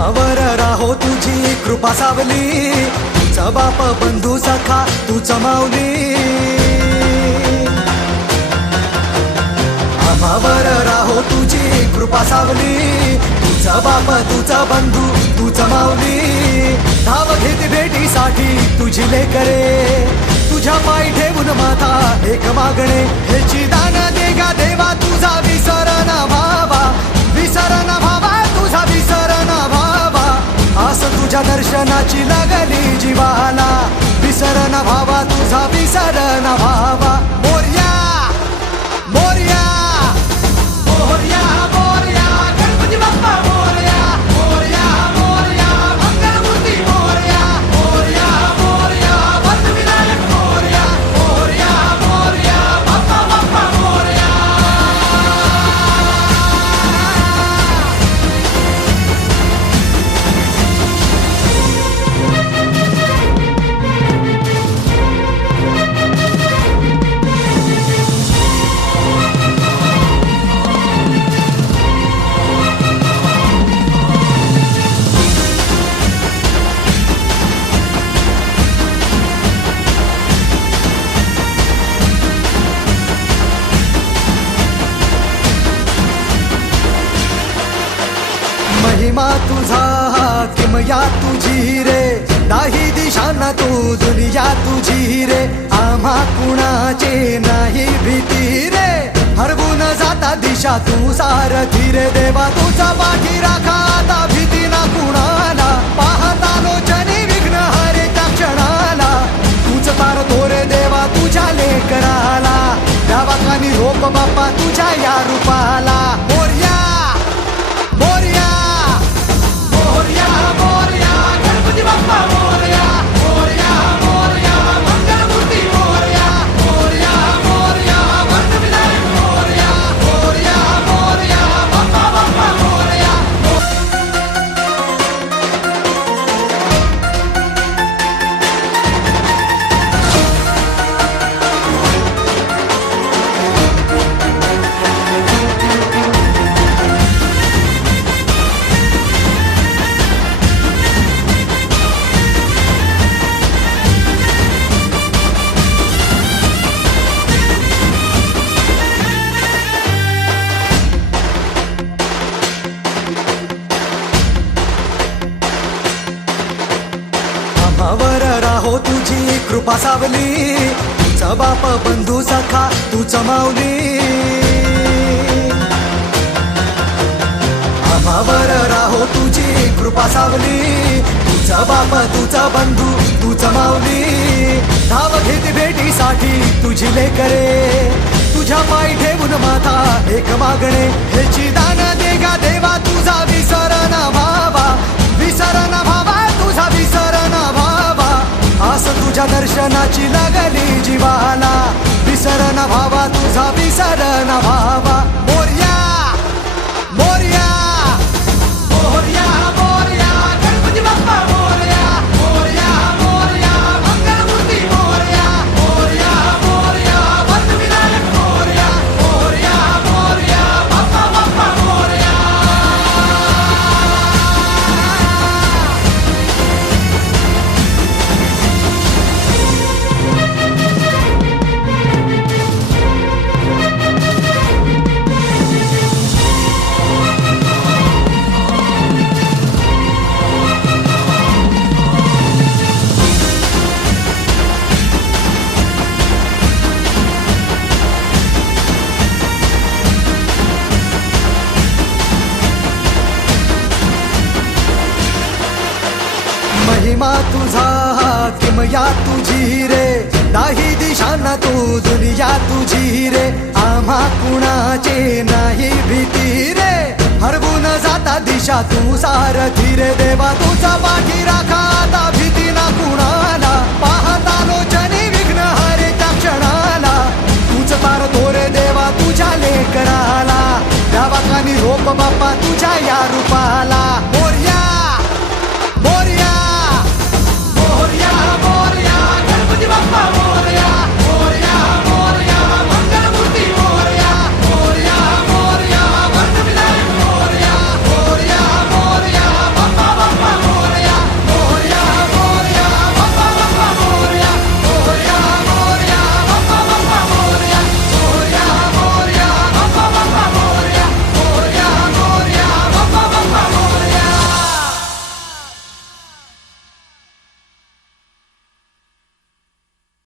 आम्हावर राहो तुझी कृपा सावली, तुझा बाप बंधू सखा तूच माऊली. आम्हावर राहो तुझी कृपा सावली, तुझा बाप तुझा बंधू तूच माऊली. धाव घेत भेटीसाठी तुझी लेकरे, तुझ्या पायी ठेवून माथा एक मागणे. ह्याची दान दे गा देवा तुझा विसर ना भावा, विसर ना भावा तुझा विसर ना भावा. आस तुझ्या दर्शनाची लागली जीवाला, विसर ना भावा तुझा विसर ना भावा. मोरया मोरया मोरया मोरया गणपती बाप्पा मोरया, मोरया मोरया मंगलमूर्ती मोरया, मोरया मोरया वरदविनायक मोरया, मोरया मोरया बाप्पा बाप्पा मोरया. महिमा तुझा किमया तुझी रे, नाही दिशांना तू दुनिया तुझी रे. आम्हा कुणाचे नाही भीती रे, हरवून जाता दिशा तू सारथी रे. देवा तुझा पाठी राखा आता भीती ना कुणाला, पाहता लोचनी विघ्न हरे त्या क्षणाला. तूच तारतो रे देवा तुझ्या लेकराला, द्यावा कानी रोप बाप्पा तुझ्या या रूपाला. मोरया मोरया मोरया मोरया गणपती बाप्पा मोरया, मोरया मोरया मंगलमूर्ती मोरया, मोरया मोरया वरदविनायक मोरया, मोरया मोरया बाप्पा बाप्पा मोरया. आम्हावर राहो तुझी कृपा सावली, तुझा बाप बंधू सखा तूच माऊली. आम्हावर राहो तुझी कृपा सावली, तुझा बाप तुझा बंधू तूच माऊली. धाव घेत भेटीसाठी तुझी लेकरे, तुझ्या पायी ठेवून माथा एक मागणे. ह्याची दान दे गा देवा तुझा विसर ना भावा, विसर ना भावा तुझा विसर ना भावा. आस तुझ्या दर्शनाची लागली जीवाला, विसर ना भावा तुझा विसर ना भावा. मोरया मोरया मोरया मोरया गणपती बाप्पा मोरया, मोरया मोरया मंगलमूर्ती मोरया, मोरया मोरया वरदविनायक मोरया, मोरया मोरया बाप्पा बाप्पा मोरया. महिमा तुझा किमया तुझी रे, नाही दिशांना तू दुनिया तुझी रे. आम्हा कुणाचे नाही भीती रे, हरवून जाता दिशा तू सारथी रे. देवा तुझा पाठी राखा आता भीती ना कुणाला, पाहता लोचनी विघ्न हरे त्या क्षणाला. तूच तारतो रे देवा तुझ्या लेकराला, द्यावा कानी रोप बाप्पा तुझ्या या रूपाला.